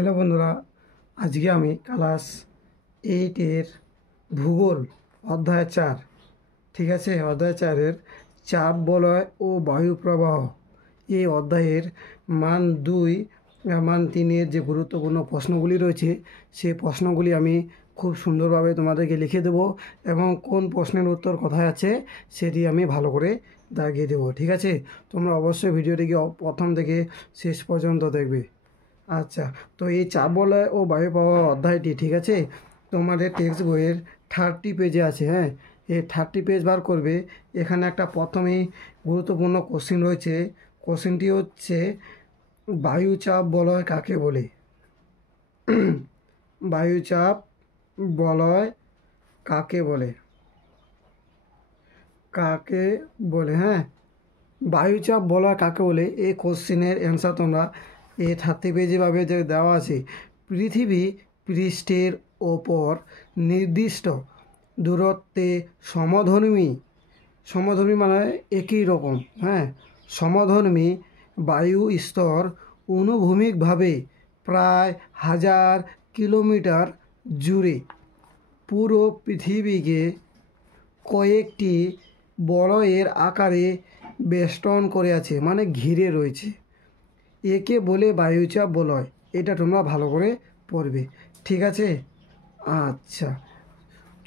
Hello বন্ধুরা, আজকে আমি ক্লাস 8-এর ভূগোল অধ্যায় 4, ঠিক আছে, অধ্যায় 4-এর চাপ বলয় ও বায়ু প্রবাহ এই অধ্যায়ের মান 2 মান 3-এর যে গুরুত্বপূর্ণ প্রশ্নগুলি রয়েছে সেই প্রশ্নগুলি আমি খুব সুন্দরভাবে তোমাদেরকে লিখে দেবো এবং কোন প্রশ্নের উত্তর কোথায় আছে সেটি আমি ভালো করে দাগিয়ে দেবো। ঠিক আছে, তোমরা অবশ্যই ভিডিওটিকে প্রথম থেকে শেষ পর্যন্ত দেখবে। আচ্ছা, তো এই চাপ বলয় ও বায়ু প্রবাহ অধ্যায়টি, ঠিক আছে, তোমাদের টেক্সট বইয়ের 30 পেজে আছে। হ্যাঁ, এই 30 পেজ বার করবে। এখানে একটা প্রথমেই গুরুত্বপূর্ণ কোশ্চিন রয়েছে। কোশ্চিনটি হচ্ছে বায়ুচাপ বলয় কাকে বলে? বায়ুচাপ বলয় কাকে বলে? কাকে বলে? হ্যাঁ, বায়ুচাপ বলয় কাকে বলে এই কোশ্চিনের অ্যান্সার তোমরা এই 30 পেজে পাবে, যে দেওয়া আছে পৃথিবী পৃষ্ঠের ওপর নির্দিষ্ট দূরত্বে সমধর্মী মানে একই রকম, হ্যাঁ, সমধর্মী বায়ু স্তর অনুভূমিকভাবে প্রায় 1000 কিলোমিটার জুড়ে পুরো পৃথিবীকে কয়েকটি বলয়ের আকারে বেষ্টন করে আছে, মানে ঘিরে রয়েছে। একে বলে বায়ুচাপ বলয়। এটা তোমরা ভালো করে পড়বে, ঠিক আছে। আচ্ছা,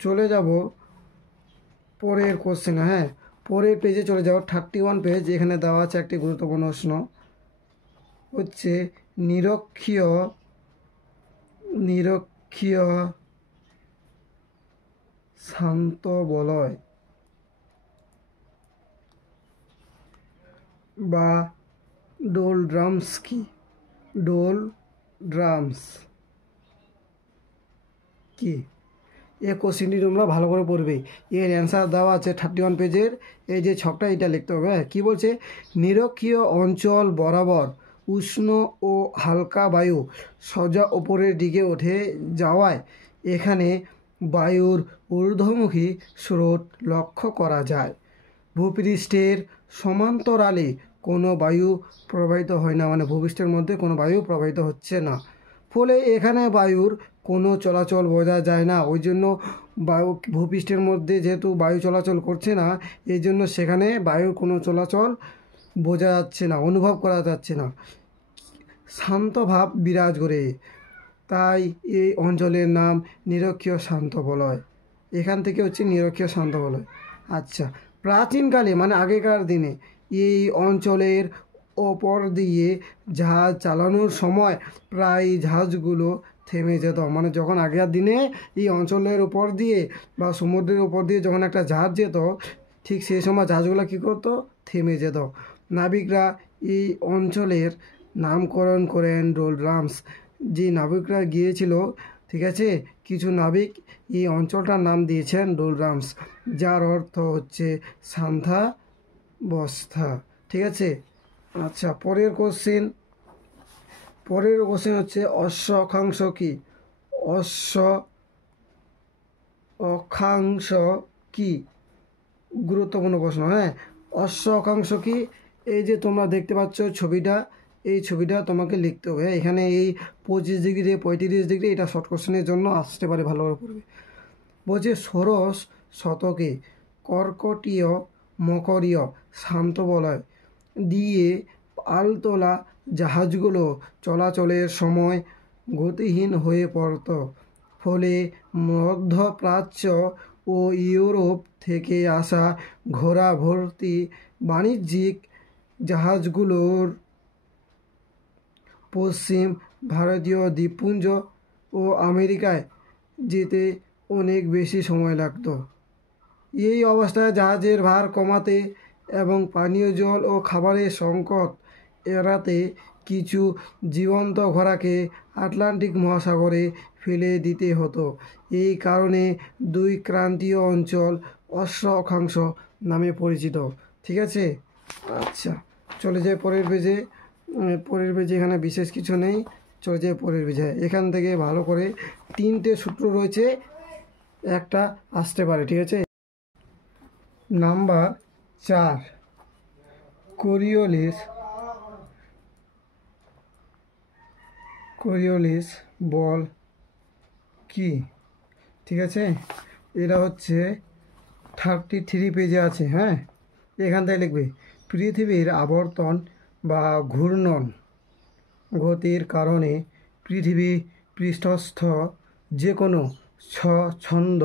চলে যাব পরের কোশ্চেন। হ্যাঁ, পরের পেজে চলে যাও, 31 পেজ। এখানে দেওয়া আছে একটি গুরুত্বপূর্ণ প্রশ্ন, হচ্ছে নিরক্ষীয় শান্ত বলয় বা ডোলড্রামস কি? ডোলড্রামস কি? এই কোশ্চেনটি তোমরা ভালো করে পড়বে। এর অ্যান্সার দেওয়া আছে 31 পেজের এই যে ছকটা, এটা লিখতে হবে। হ্যাঁ, কী বলছে? নিরক্ষীয় অঞ্চল বরাবর উষ্ণ ও হালকা বায়ু সোজা ওপরের দিকে উঠে যাওয়ায় এখানে বায়ুর ঊর্ধ্বমুখী স্রোত লক্ষ্য করা যায়। ভূপৃষ্ঠের সমান্তরালে কোনো বায়ু প্রবাহিত হয় না, মানে ভূপৃষ্ঠের মধ্যে কোনো বায়ু প্রবাহিত হচ্ছে না, ফলে এখানে বায়ুর কোনো চলাচল বোঝা যায় না। ওই জন্য ভূপৃষ্ঠের মধ্যে যেহেতু বায়ু চলাচল করছে না, এই জন্য সেখানে বায়ুর কোনো চলাচল বোঝা যাচ্ছে না, অনুভব করা যাচ্ছে না, শান্ত ভাব বিরাজ করে। তাই এই অঞ্চলের নাম নিরক্ষীয় শান্ত বলয়। এখান থেকে হচ্ছে নিরক্ষীয় শান্ত বলয়। আচ্ছা, প্রাচীনকালে মানে আগেকার দিনে এই অঞ্চলের ওপর দিয়ে জাহাজ চালানোর সময় প্রায় জাহাজগুলো থেমে যেত। মানে যখন আগেকার দিনে এই অঞ্চলের উপর দিয়ে বা সমুদ্রের উপর দিয়ে যখন একটা জাহাজ যেত, ঠিক সেই সময় জাহাজগুলো কী করতো? থেমে যেত। নাবিকরা এই অঞ্চলের নামকরণ করেন ডোলড্রামস। যে নাবিকরা গিয়েছিল, ঠিক আছে, কিছু নাবিক এই অঞ্চলটার নাম দিয়েছেন ডোলড্রামস, যার অর্থ হচ্ছে শান্তাবস্থা, ঠিক আছে। আচ্ছা, পরের কোশ্চেন হচ্ছে অশ্ব অক্ষাংশ কি? অশ্ব অক্ষাংশ কি? গুরুত্বপূর্ণ প্রশ্ন। হ্যাঁ, অশ্ব অক্ষাংশ কি? এই যে তোমরা দেখতে পাচ্ছ ছবিটা, এই ছবিটা তোমাকে লিখতে হবে। এখানে এই 25 ডিগ্রি 35 ডিগ্রি, এটা শর্ট কোশ্চেনের জন্য আসতে পারে, ভালোভাবে পড়বে। বলছে ষোড়শ শতকে কর্কটীয় মকরীয় শান্ত বলয় দিয়ে পালতোলা জাহাজগুলো চলাচলের সময় গতিহীন হয়ে পড়ত, ফলে মধ্যপ্রাচ্য ও ইউরোপ থেকে আসা ঘোড়া ভর্তি বাণিজ্যিক জাহাজগুলোর পশ্চিম ভারতীয় দ্বীপপুঞ্জ ও আমেরিকায় যেতে অনেক বেশি সময় লাগত। এই অবস্থায় জাহাজের ভার কমাতে এবং পানীয় জল ও খাবারের সংকট এড়াতে কিছু জীবন্ত ঘোড়াকে আটলান্টিক মহাসাগরে ফেলে দিতে হতো। এই কারণে দুই ক্রান্তীয় অঞ্চল অশ্ব অক্ষাংশ নামে পরিচিত, ঠিক আছে। আচ্ছা, চলে যায় পরের পেজে। এখানে বিশেষ কিছু নেই, চলে যায় পরের পেজে। এখান থেকে ভালো করে 3টে সূত্র রয়েছে, একটা আসতে পারে, ঠিক আছে। নাম্বার 4, কোরিওলিস বল কি? ঠিক আছে, এটা হচ্ছে 33 পেজে আছে। হ্যাঁ, এখান থেকে লিখবে পৃথিবীর আবর্তন বা ঘূর্ণন গতির কারণে পৃথিবী পৃষ্ঠস্থ যে কোনো ছন্দ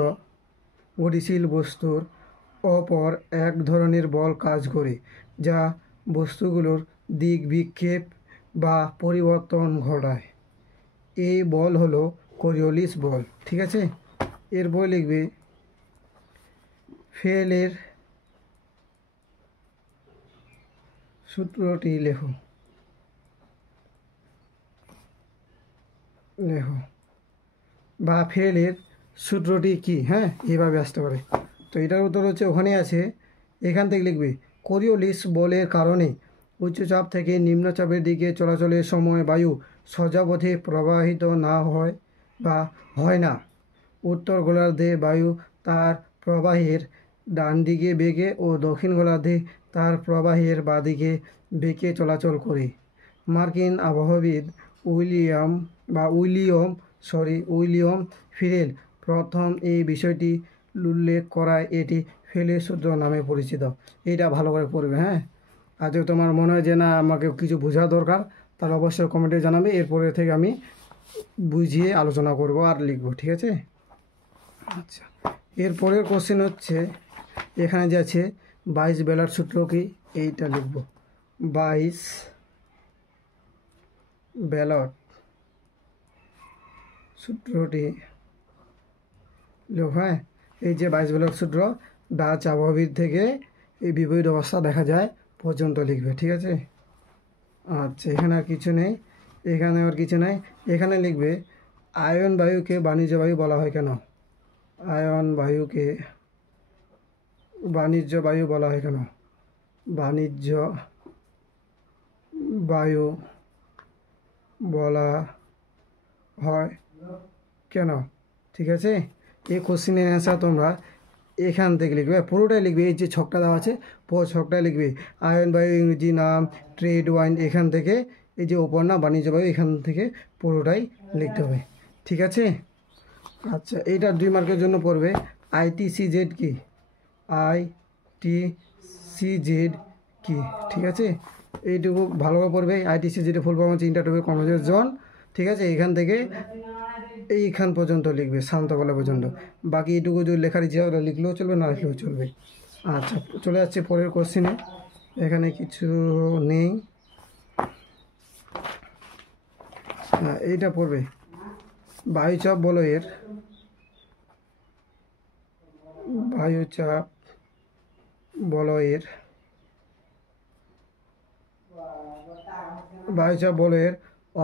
গতিশীল বস্তুর অপর এক ধরনের বল কাজ করে, যা বস্তুগুলোর দিক বিক্ষেপ বা পরিবর্তন ঘটায়। এই বল হলো কোরিওলিস বল। ঠিক আছে, এরপর লিখবে ফেলের সূত্রটি লেখো। বা ফেলের সূত্রটি কি? হ্যাঁ, এইভাবে আসতে পারে। তো এটার উত্তর হচ্ছে ওখানে আছে, এখান থেকে লিখবে কোরিওলিস বলের কারণে উচ্চচাপ থেকে নিম্নচাপের দিকে চলাচলের সময় বায়ু সোজা পথে প্রবাহিত না হয় বা হয় না। উত্তর গোলার্ধে বায়ু তার প্রবাহের ডান দিকে বেগে ও দক্ষিণ গোলার্ধে তার প্রবাহের বাঁদিকে বেঁকে চলাচল করে। মার্কিন আবহাওয়াবিদ উইলিয়াম ফিরেল প্রথম এই বিষয়টি উল্লেখ করায় এটি ফেলের সূত্র নামে পরিচিত। এটা ভালো করে পড়বে। হ্যাঁ, আর যদি তোমার মনে হয় যে না আমাকে কিছু বোঝা দরকার, তাহলে অবশ্যই কমেন্টে জানাবে, এরপরে থেকে আমি বুঝিয়ে আলোচনা করব আর লিখব। ঠিক আছে, আচ্ছা, এরপরের কোশ্চেন হচ্ছে এখানে যে আছে 22 বেলার সূত্র কি? এইটা লিখব। 22 বেলার সূত্রটি লেখ। হ্যাঁ, এই যে 22 বেলার সূত্র ডাচ আবহাওয়াবিদ থেকে এই বিপরীত অবস্থা দেখা যায় পর্যন্ত লিখবে। ঠিক আছে, আচ্ছা, এখানে আর কিছু নেই, এখানে আর কিছু নেই। এখানে লিখবে আয়ন বায়ুকে বাণিজ্য বায়ু বলা হয় কেন? আয়ন বায়ুকে বাণিজ্য বায়ু বলা হয় কেন? বাণিজ্য বায়ু বলা হয় কেন? ঠিক আছে, এই কোশ্চেনের অ্যান্সার তোমরা এখান থেকে লিখবে, পুরোটাই লিখবে। এই যে ছকটা দেওয়া আছে পুরো ছকটা লিখবে। আয়ন বায়ু ইংরেজি নাম, ট্রেড ওয়াইন এখান থেকে, এই যে ওপর না বাণিজ্য বায়ু এখান থেকে পুরোটাই লিখতে হবে। ঠিক আছে, আচ্ছা, এইটা 2 মার্কের জন্য পড়বে। ITCZ কি? ITCZ কি? ঠিক আছে, এইটুকু ভালোভাবে পড়বে। ITCZ ফুল ফর্ম হচ্ছে ইন্টারটিউবের কনভার্জেন্স জোন। ঠিক আছে, এখান থেকে এইখান পর্যন্ত লিখবে, শান্ত বলা পর্যন্ত। বাকি এইটুকু যদি লেখার ইচ্ছা ওটা লিখলেও চলবে, না লিখলেও চলবে। আচ্ছা, চলে যাচ্ছে পরের কোশ্চেনে। এখানে কিছু নেই, এইটা পড়বে বায়ুচাপ বলয়ের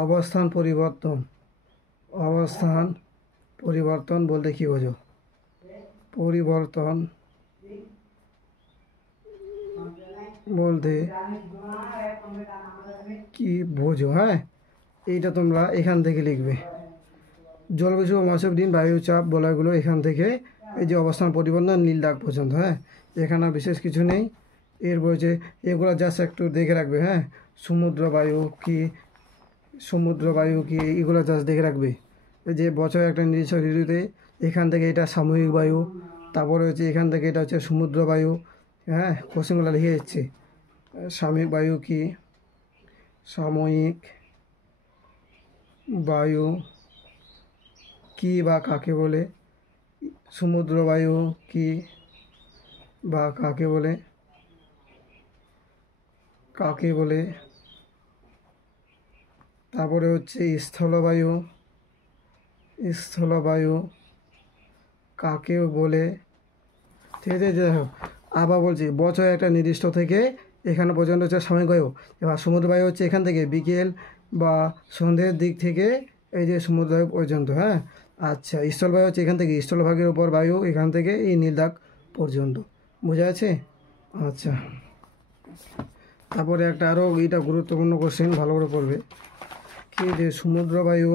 অবস্থান পরিবর্তন বলতে কি বোঝো? পরিবর্তন বলতে কি বোঝো? হ্যাঁ, এইটা তোমরা এখান থেকে লিখবে। জলবায়ু মাসব দিন বায়ুচাপ বলয়গুলো এখান থেকে এই যে অবস্থান পরিবর্তন নীল দাগ পর্যন্ত। হ্যাঁ, এখানে বিশেষ কিছু নেই। এর বলছে এগুলো জাস্ট একটু দেখে রাখবে। হ্যাঁ, সমুদ্র বায়ু কি এগুলো জাস্ট দেখে রাখবে। এই যে বছর একটা নির্দিষ্ট ঋতুতে এখান থেকে এটা সাময়িক বায়ু, তারপরে হচ্ছে এখান থেকে এটা হচ্ছে সমুদ্র বায়ু। হ্যাঁ, কোশ্চেনগুলো লিখে যাচ্ছে। সাময়িক বায়ু কি? সাময়িক বায়ু কি বা কাকে বলে? সমুদ্র বায়ু কি বা কাকে বলে? তারপরে হচ্ছে স্থলবায়ু কাকে বলে? ঠিক আছে, আবার বলছি বছর একটা নির্দিষ্ট থেকে এখানে পর্যন্ত হচ্ছে সাময়িক বায়ু। এবার সমুদ্র বায়ু হচ্ছে এখান থেকে বিকেল বা সন্ধ্যের দিক থেকে এই যে সমুদ্র বায়ু পর্যন্ত। হ্যাঁ, আচ্ছা, স্থলবায়ু হচ্ছে এখান থেকে স্থলভাগের উপর বায়ু এখান থেকে এই নীল দাগ পর্যন্ত। বোঝা আছে? আচ্ছা, তারপরে একটা আরও এইটা গুরুত্বপূর্ণ কোশ্চেন, ভালো করে পড়বে। কি যে সমুদ্র বায়ু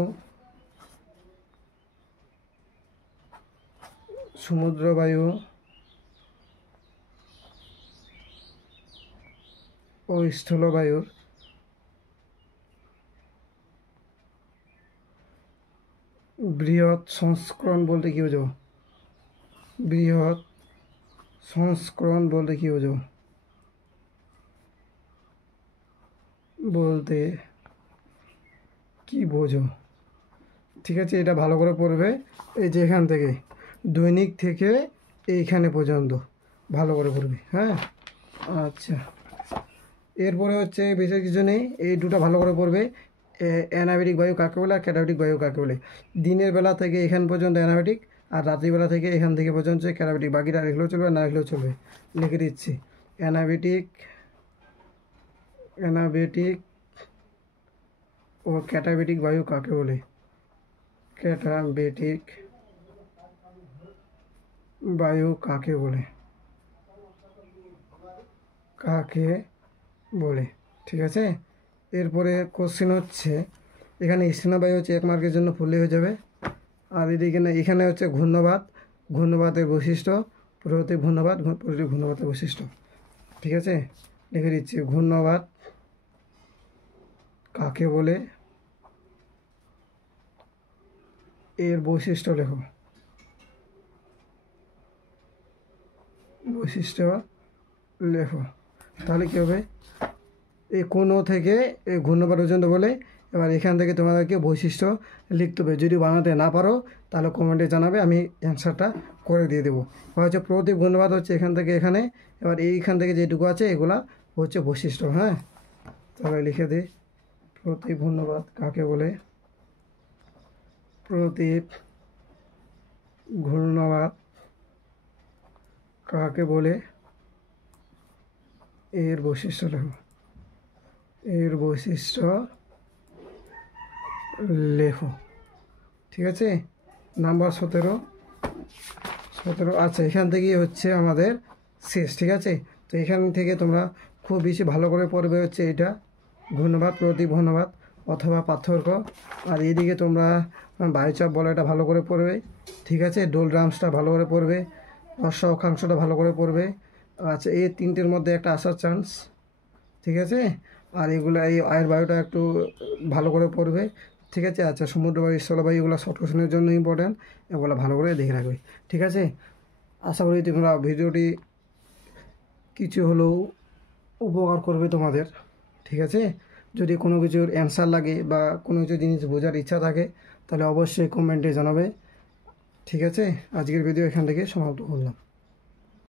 ও স্থলবায়ুর বৃহৎ সংস্করণ বলতে কী বোঝো? বৃহৎ সংস্করণ বলতে কী বোঝো? বলতে কি বোঝো? ঠিক আছে, এটা ভালো করে পড়বে। এই যে এখান থেকে দৈনিক থেকে এইখানে পর্যন্ত ভালো করে পড়বে। হ্যাঁ, আচ্ছা, এরপরে হচ্ছে বিশেষ কিছু নেই, এই দুটো ভালো করে পড়বে। অ্যানাবেটিক বায়ু কাকে বলে আর ক্যাটাবেটিক বায়ু কাকে বলে। দিনের বেলা থেকে এখান পর্যন্ত অ্যানাবেটিক, আর রাত্রিবেলা থেকে এখান থেকে পর্যন্ত ক্যাটাবেটিক। বাকিটা লিখলেও চলবে, না লিখলেও চলবে। লিখে দিচ্ছি, অ্যানাবেটিক ও ক্যাটাবেটিক বায়ু কাকে বলে। ক্যাটাবেটিক বায়ু কাকে বলে, ঠিক আছে। এরপরে কোশ্চেন হচ্ছে, এখানে স্নেহবায়ু হচ্ছে 1 মার্কের জন্য ফুললে হয়ে যাবে। আর এদিকে না, এখানে হচ্ছে ঘূর্ণবাতের বৈশিষ্ট্য, প্রতি ঘূর্ণবাতের বৈশিষ্ট্য। ঠিক আছে, লিখে দিচ্ছি, ঘূর্ণবাত কাকে বলে, এর বৈশিষ্ট্য লেখো। তাহলে কী হবে, এই কোনো থেকে এই ঘূর্ণবাত পর্যন্ত বলে। এবার এখান থেকে তোমাদেরকে বৈশিষ্ট্য লিখতে হবে। যদি বানাতে না পারো তাহলে কমেন্টে জানাবে, আমি অ্যান্সারটা করে দিয়ে দেবো। হচ্ছে প্রতি ঘূর্ণবাত হচ্ছে এখান থেকে এখানে, এবার এইখান থেকে যেটুকু আছে এগুলা হচ্ছে বৈশিষ্ট্য। হ্যাঁ, তাহলে লিখে দিই, প্রতি ঘূর্ণবাত কাকে বলে, প্রতি ঘূর্ণবাত কাকে বলে, এর বৈশিষ্ট্য লেখো। ঠিক আছে, নাম্বার 17। আচ্ছা, এখান থেকেই হচ্ছে আমাদের শেষ। ঠিক আছে, তো এখান থেকে তোমরা খুব বেশি ভালো করে পড়বে হচ্ছে এটা ঘূর্ণবাত, প্রতি ঘূর্ণবাত অথবা পার্থক্য। আর এইদিকে তোমরা বায়ুচাপ বলয়টা ভালো করে পড়বে। ঠিক আছে, ডোলড্রামসটা ভালো করে পড়বে, রস্য অক্ষাংশটা ভালো করে পড়বে। আচ্ছা, এই তিনটের মধ্যে একটা আসার চান্স। ঠিক আছে, আর এগুলো এই আয়ের বায়ুটা একটু ভালো করে পড়বে। ঠিক আছে, আচ্ছা, সমুদ্র বায়ু, স্থলবায়ু এগুলো শর্ট কোশ্চেনের জন্য ইম্পর্ট্যান্ট, এগুলো ভালো করে দেখে রাখবে। ঠিক আছে, আশা করি তোমরা ভিডিওটি কিছু হলেও উপকার করবে তোমাদের। ঠিক আছে, যদি কোনো কিছুর অ্যান্সার লাগে বা কোনো কিছু জিনিস বোঝার ইচ্ছা থাকে তাহলে অবশ্যই কমেন্টে জানাবে। ঠিক আছে, আজকের ভিডিও এখান থেকে সমাপ্ত করলাম।